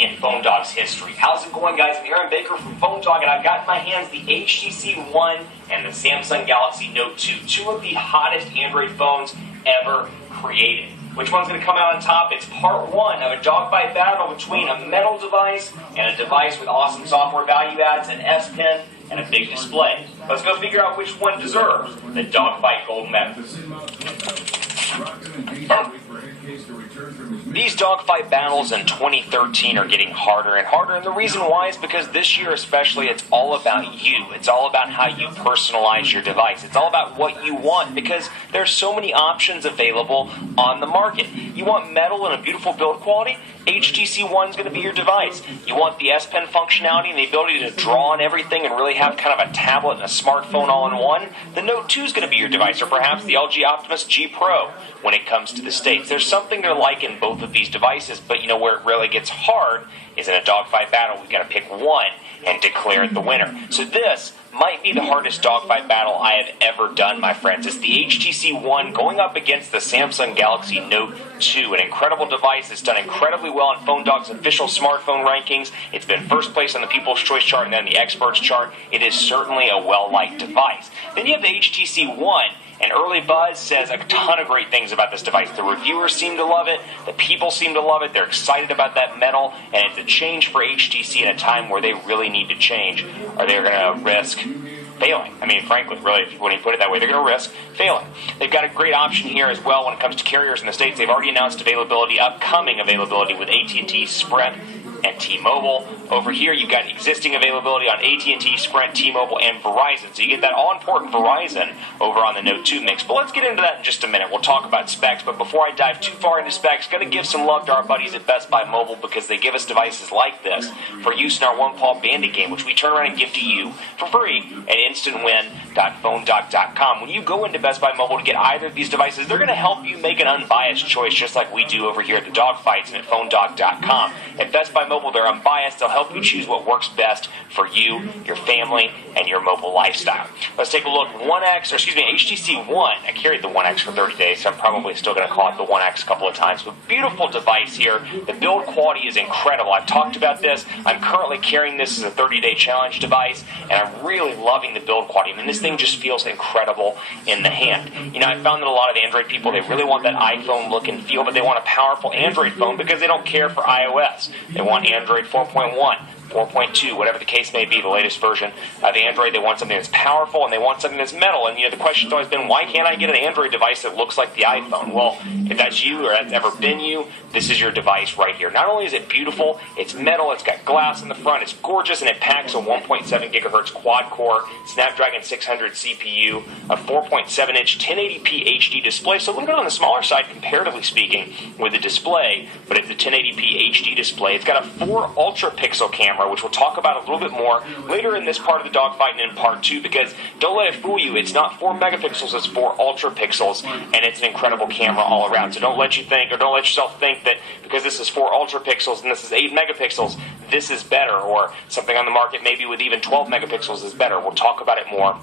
in Phone Dog's history. How's it going, guys? I'm Aaron Baker from Phone Dog, and I've got in my hands the HTC One and the Samsung Galaxy Note 2, two of the hottest Android phones ever created. Which one's going to come out on top? It's part one of a dogfight battle between a metal device and a device with awesome software value adds, an S Pen, and a big display. Let's go figure out which one deserves the dogfight gold medal. These dogfight battles in 2013 are getting harder and harder, and the reason why is because this year especially, it's all about you. It's all about how you personalize your device. It's all about what you want, because there's so many options available on the market. You want metal and a beautiful build quality? HTC One is going to be your device. You want the S Pen functionality and the ability to draw on everything and really have kind of a tablet and a smartphone all in one? The Note 2 is going to be your device, or perhaps the LG Optimus G Pro when it comes to the States. There's something to like in both of these devices, but you know where it really gets hard is in a dogfight battle. We've got to pick one and declare it the winner. So this might be the hardest dogfight battle I have ever done, my friends. It's the HTC One going up against the Samsung Galaxy Note 2, an incredible device that's done incredibly well in Phone Dog's official smartphone rankings. It's been first place on the People's Choice chart and then the Experts chart. It is certainly a well-liked device. Then you have the HTC One, and early buzz says a ton of great things about this device. The reviewers seem to love it. The people seem to love it. They're excited about that metal, and it's a change for HTC in a time where they really need to change, or they're going to risk failing. I mean, frankly, really, when you put it that way, they're going to risk failing. They've got a great option here as well when it comes to carriers in the States. They've already announced availability, upcoming availability with AT&T, Sprint, and T-Mobile. Over here, you've got existing availability on AT&T, Sprint, T-Mobile, and Verizon. So you get that all-important Verizon over on the Note 2 mix. But let's get into that in just a minute. We'll talk about specs. But before I dive too far into specs, going to give some love to our buddies at Best Buy Mobile, because they give us devices like this for use in our one-paw bandit game, which we turn around and give to you for free at instantwin.phonedog.com. When you go into Best Buy Mobile to get either of these devices, they're going to help you make an unbiased choice, just like we do over here at the Dogfights and at phonedog.com. At Best Buy Mobile, they're unbiased. They'll help you choose what works best for you, your family, and your mobile lifestyle. Let's take a look. HTC One. I carried the 1X for 30 days, so I'm probably still going to call it the 1X a couple of times. But beautiful device here. The build quality is incredible. I've talked about this. I'm currently carrying this as a 30-day challenge device, and I'm really loving the build quality. I mean, this thing just feels incredible in the hand. You know, I found that a lot of Android people, they really want that iPhone look and feel, but they want a powerful Android phone because they don't care for iOS. They want Android 4.1. 4.2, whatever the case may be, the latest version of Android. They want something that's powerful, and they want something that's metal. And, you know, the question's always been, why can't I get an Android device that looks like the iPhone? Well, if that's you or that's ever been you, this is your device right here. Not only is it beautiful, it's metal, it's got glass in the front, it's gorgeous, and it packs a 1.7 gigahertz quad-core Snapdragon 600 CPU, a 4.7-inch 1080p HD display, so a little bit on the smaller side, comparatively speaking, with the display, but it's the 1080p HD display. It's got a 4 ultra-pixel camera, which we'll talk about a little bit more later in this part of the dogfight and in part 2, because don't let it fool you, it's not 4 megapixels, it's 4 ultra pixels, and it's an incredible camera all around. So don't let yourself think that because this is 4 ultra pixels and this is 8 megapixels, this is better, or something on the market maybe with even 12 megapixels is better. We'll talk about it more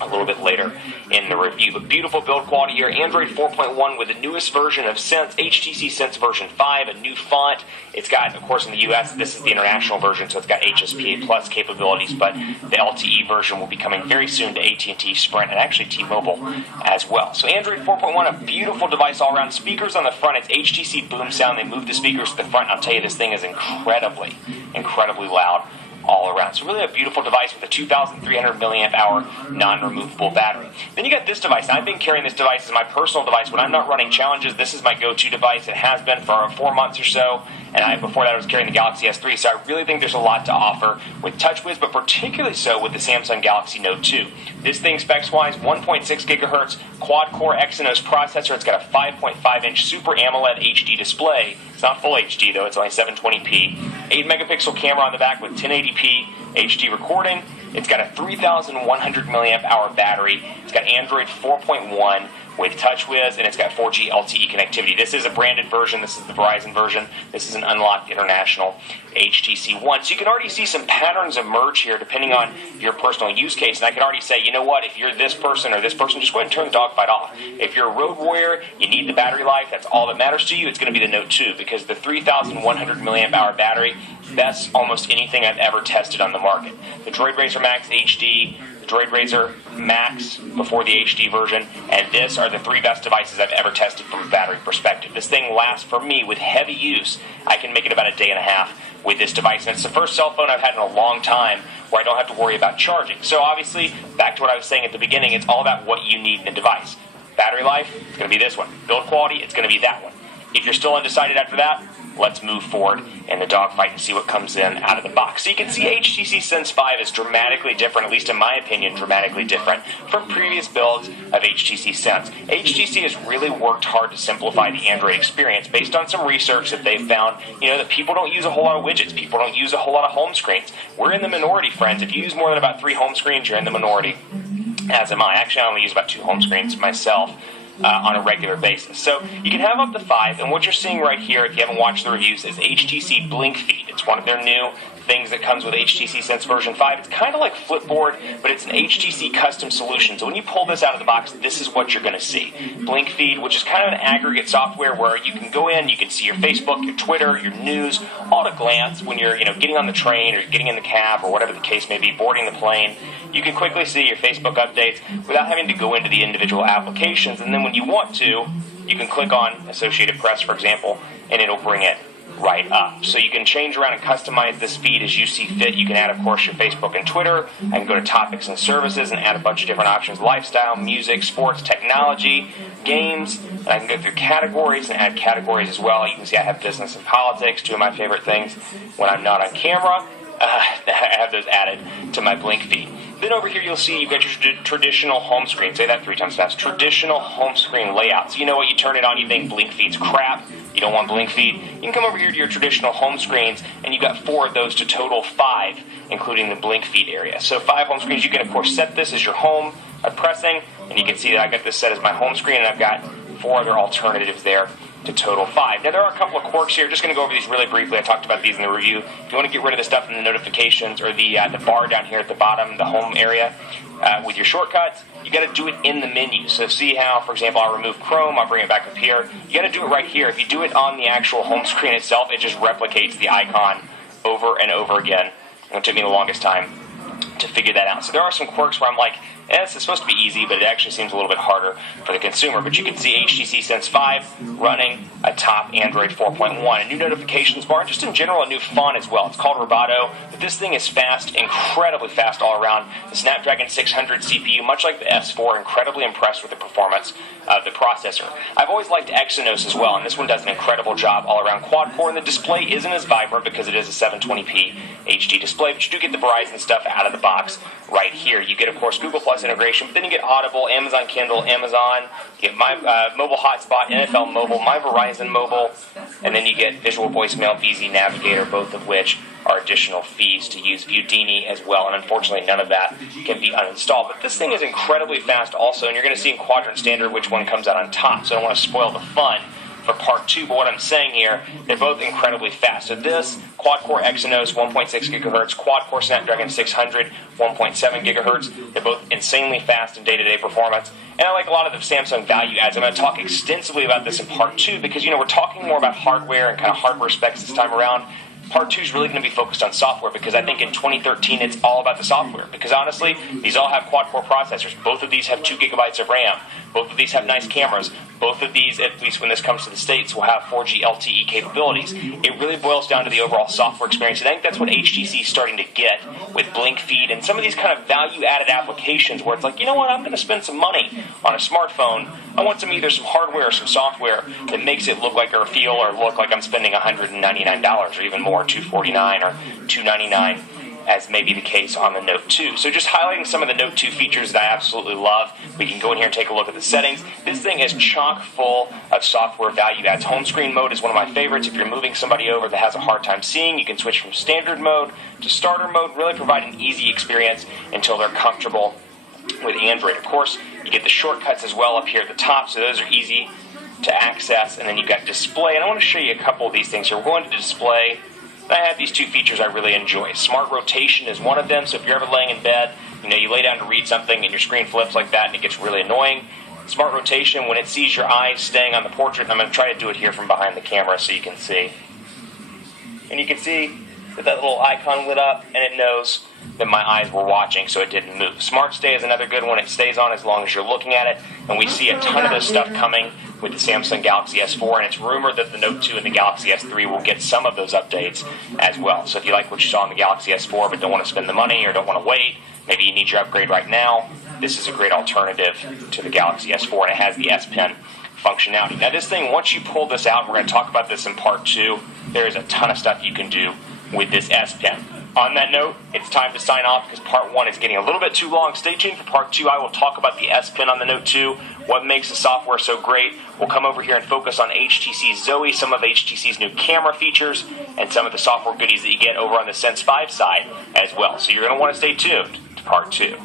a little bit later in the review. But beautiful build quality here. Android 4.1 with the newest version of Sense, HTC Sense version 5, a new font. It's got, of course, in the US, this is the international version, so it's got HSPA Plus capabilities, but the LTE version will be coming very soon to AT&T, Sprint, and actually T-Mobile as well. So Android 4.1, a beautiful device all around. Speakers on the front, it's HTC Boom Sound. They moved the speakers to the front. I'll tell you, this thing is incredibly loud all around. So really a beautiful device with a 2,300 milliamp hour non-removable battery. Then you got this device. I've been carrying this device as my personal device. When I'm not running challenges, this is my go-to device. It has been for 4 months or so. And before that, I was carrying the Galaxy S3. So I really think there's a lot to offer with TouchWiz, but particularly so with the Samsung Galaxy Note 2. This thing, specs-wise, 1.6 gigahertz quad-core Exynos processor. It's got a 5.5-inch Super AMOLED HD display. It's not full HD, though. It's only 720p. 8-megapixel camera on the back with 1080p HD recording. It's got a 3,100 milliamp hour battery. It's got Android 4.1 with TouchWiz, and it's got 4G LTE connectivity. This is a branded version. This is the Verizon version. This is an unlocked international HTC One. So you can already see some patterns emerge here depending on your personal use case. And I can already say, you know what, if you're this person or this person, just go ahead and turn the dogfight off. If you're a road warrior, you need the battery life, that's all that matters to you, it's going to be the Note 2 because the 3,100 milliamp hour battery, that's almost anything I've ever tested on the market. The Droid Razr Max HD, the Droid Razr Max before the HD version, and this are the three best devices I've ever tested from a battery perspective. This thing lasts for me with heavy use. I can make it about a day and a half with this device, and it's the first cell phone I've had in a long time where I don't have to worry about charging. So obviously, back to what I was saying at the beginning, it's all about what you need in a device. Battery life, it's going to be this one. Build quality, it's going to be that one. If you're still undecided after that, let's move forward in the dogfight and see what comes in out of the box. So you can see HTC Sense 5 is dramatically different, at least in my opinion, dramatically different from previous builds of HTC Sense. HTC has really worked hard to simplify the Android experience based on some research that they've found, that people don't use a whole lot of widgets. People don't use a whole lot of home screens. We're in the minority, friends. If you use more than about 3 home screens, you're in the minority, as am I. Actually, I only use about 2 home screens myself. On a regular basis. So you can have up to 5, and what you're seeing right here, if you haven't watched the reviews, is HTC Blink Feed. It's one of their new things that comes with HTC Sense version 5. It's kind of like Flipboard, but it's an HTC custom solution. So when you pull this out of the box, this is what you're going to see. Blink Feed, which is kind of an aggregate software where you can go in, you can see your Facebook, your Twitter, your news, all at a glance when you're getting on the train or getting in the cab or whatever the case may be, boarding the plane. You can quickly see your Facebook updates without having to go into the individual applications. And then when you want to, you can click on Associated Press, for example, and it'll bring it right up. So you can change around and customize this feed as you see fit. You can add, of course, your Facebook and Twitter. I can go to topics and services and add a bunch of different options: lifestyle, music, sports, technology, games. And I can go through categories and add categories as well. You can see I have business and politics, 2 of my favorite things when I'm not on camera. I have those added to my Blink feed. Then over here you'll see you've got your traditional home screen. Say that 3 times fast. Traditional home screen layout. So you know what? You turn it on, you think Blink feed's crap. You don't want Blink feed. You can come over here to your traditional home screens, and you've got 4 of those to total 5, including the Blink feed area. So 5 home screens. You can, of course, set this as your home by pressing, and you can see that I got this set as my home screen, and I've got 4 other alternatives there to total 5. Now, there are a couple of quirks here. Just going to go over these really briefly. I talked about these in the review. If you want to get rid of the stuff in the notifications or the bar down here at the bottom, the home area, with your shortcuts, you got to do it in the menu. So see how, for example, I'll remove Chrome, I'll bring it back up here. You got to do it right here. If you do it on the actual home screen itself, it just replicates the icon over and over again. And it took me the longest time to figure that out. So there are some quirks where I'm like, it's supposed to be easy, but it actually seems a little bit harder for the consumer. But you can see HTC Sense 5 running atop Android 4.1. A new notifications bar, just in general, a new font as well. It's called Roboto, but this thing is fast, incredibly fast all around. The Snapdragon 600 CPU, much like the S4, incredibly impressed with the performance of the processor. I've always liked Exynos as well, and this one does an incredible job all around quad-core, and the display isn't as vibrant because it is a 720p HD display, but you do get the Verizon stuff out of the box right here. You get, of course, Google Plus integration, but then you get Audible, Amazon Kindle, Amazon, you get my mobile hotspot, NFL Mobile, my Verizon Mobile, and then you get Visual Voicemail, VZ Navigator, both of which are additional fees to use Viewdini as well, and unfortunately none of that can be uninstalled. But this thing is incredibly fast also, and you're going to see in Quadrant Standard which one comes out on top, so I don't want to spoil the fun for part 2, but what I'm saying here, they're both incredibly fast. So this, quad-core Exynos, 1.6 gigahertz, quad-core Snapdragon 600, 1.7 gigahertz. They're both insanely fast in day-to-day performance. And I like a lot of the Samsung value adds. I'm going to talk extensively about this in part 2 because, we're talking more about hardware and kind of hardware specs this time around. Part 2 is really going to be focused on software because I think in 2013 it's all about the software. Because honestly, these all have quad-core processors. Both of these have 2 gigabytes of RAM. Both of these have nice cameras. Both of these, at least when this comes to the States, will have 4G LTE capabilities. It really boils down to the overall software experience. And I think that's what HTC is starting to get with Blink Feed and some of these kind of value-added applications where it's like, you know what, I'm going to spend some money on a smartphone. I want either some hardware or some software that makes it look like or feel or look like I'm spending $199 or even more, $249 or $299. As may be the case on the Note 2. So just highlighting some of the Note 2 features that I absolutely love. We can go in here and take a look at the settings. This thing is chock full of software value adds. Home screen mode is one of my favorites. If you're moving somebody over that has a hard time seeing, you can switch from standard mode to starter mode, really provide an easy experience until they're comfortable with Android. Of course, you get the shortcuts as well up here at the top, so those are easy to access. And then you've got display, and I want to show you a couple of these things here. We're going to display. I have these two features I really enjoy. Smart rotation is one of them, so if you're ever laying in bed, you lay down to read something and your screen flips like that and it gets really annoying. Smart rotation, when it sees your eyes staying on the portrait, and I'm going to try to do it here from behind the camera so you can see. And you can see that little icon lit up, and it knows that my eyes were watching, so it didn't move. Smart Stay is another good one. It stays on as long as you're looking at it, and we see a ton of this stuff coming with the Samsung Galaxy S4, and it's rumored that the Note 2 and the Galaxy S3 will get some of those updates as well. So if you like what you saw on the Galaxy S4 but don't want to spend the money or don't want to wait, maybe you need your upgrade right now, this is a great alternative to the Galaxy S4, and it has the S Pen functionality. Now this thing, once you pull this out, we're going to talk about this in part 2, there is a ton of stuff you can do with this S Pen. On that note, it's time to sign off because part 1 is getting a little bit too long. Stay tuned for part 2. I will talk about the S Pen on the Note 2, what makes the software so great. We'll come over here and focus on HTC Zoe, some of HTC's new camera features, and some of the software goodies that you get over on the Sense 5 side as well. So you're going to want to stay tuned to part 2.